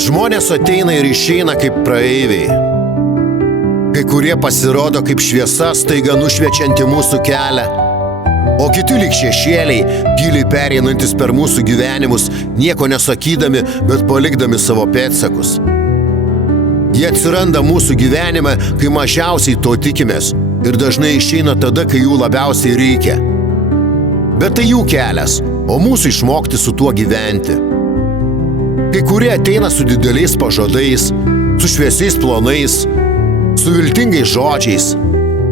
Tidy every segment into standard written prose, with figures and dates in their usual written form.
Žmonės ateina ir išeina kaip praeiviai. Kai kurie pasirodo kaip šviesa staiga nušviečianti mūsų kelią, o kiti lyg šešėliai, tyliai pereinantis per mūsų gyvenimus, nieko nesakydami, bet palikdami savo pėdsakus. Jie atsiranda mūsų gyvenime, kai mažiausiai to tikimės, ir dažnai išeina tada, kai jų labiausiai reikia. Bet tai jų kelias, o mūsų išmokti su tuo gyventi. Kai kurie ateina su dideliais pažadais, su šviesiais planais, su viltingais žodžiais.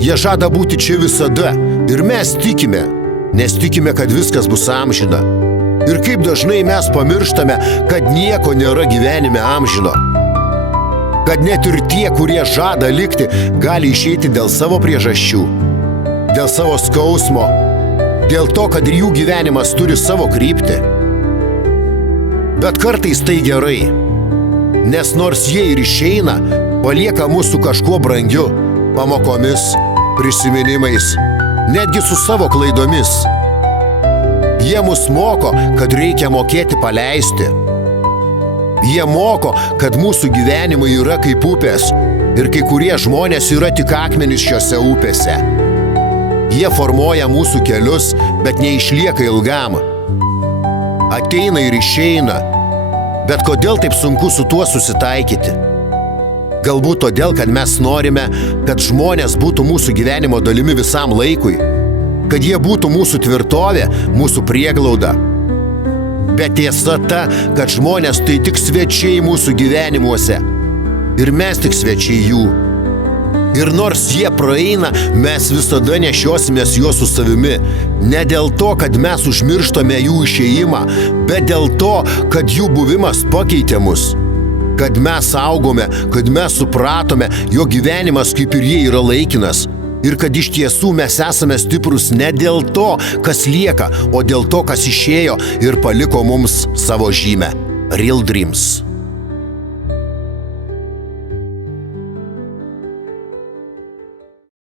Jie žada būti čia visada ir mes tikime, nes tikime, kad viskas bus amžina. Ir kaip dažnai mes pamirštame, kad nieko nėra gyvenime amžino. Kad net ir tie, kurie žada likti, gali išeiti dėl savo priežasčių, dėl savo skausmo, dėl to, kad ir jų gyvenimas turi savo kryptį. Bet kartais tai gerai, nes nors jie ir išeina, palieka mūsų kažkuo brangiu, pamokomis, prisiminimais, netgi su savo klaidomis. Jie mus moko, kad reikia mokėti paleisti. Jie moko, kad mūsų gyvenimai yra kaip upės ir kai kurie žmonės yra tik akmenys šiose upėse. Jie formuoja mūsų kelius, bet neišlieka ilgam. Ateina ir išeina, bet kodėl taip sunku su tuo susitaikyti? Galbūt todėl, kad mes norime, kad žmonės būtų mūsų gyvenimo dalimi visam laikui, kad jie būtų mūsų tvirtovė, mūsų prieglauda. Bet tiesa ta, kad žmonės tai tik svečiai mūsų gyvenimuose ir mes tik svečiai jų. Ir nors jie praeina, mes visada nešiosimės juos su savimi. Ne dėl to, kad mes užmirštame jų išėjimą, bet dėl to, kad jų buvimas pakeitė mus. Kad mes augome, kad mes supratome, jo gyvenimas kaip ir jie yra laikinas. Ir kad iš tiesų mes esame stiprus ne dėl to, kas lieka, o dėl to, kas išėjo ir paliko mums savo žymę. Real Dreams.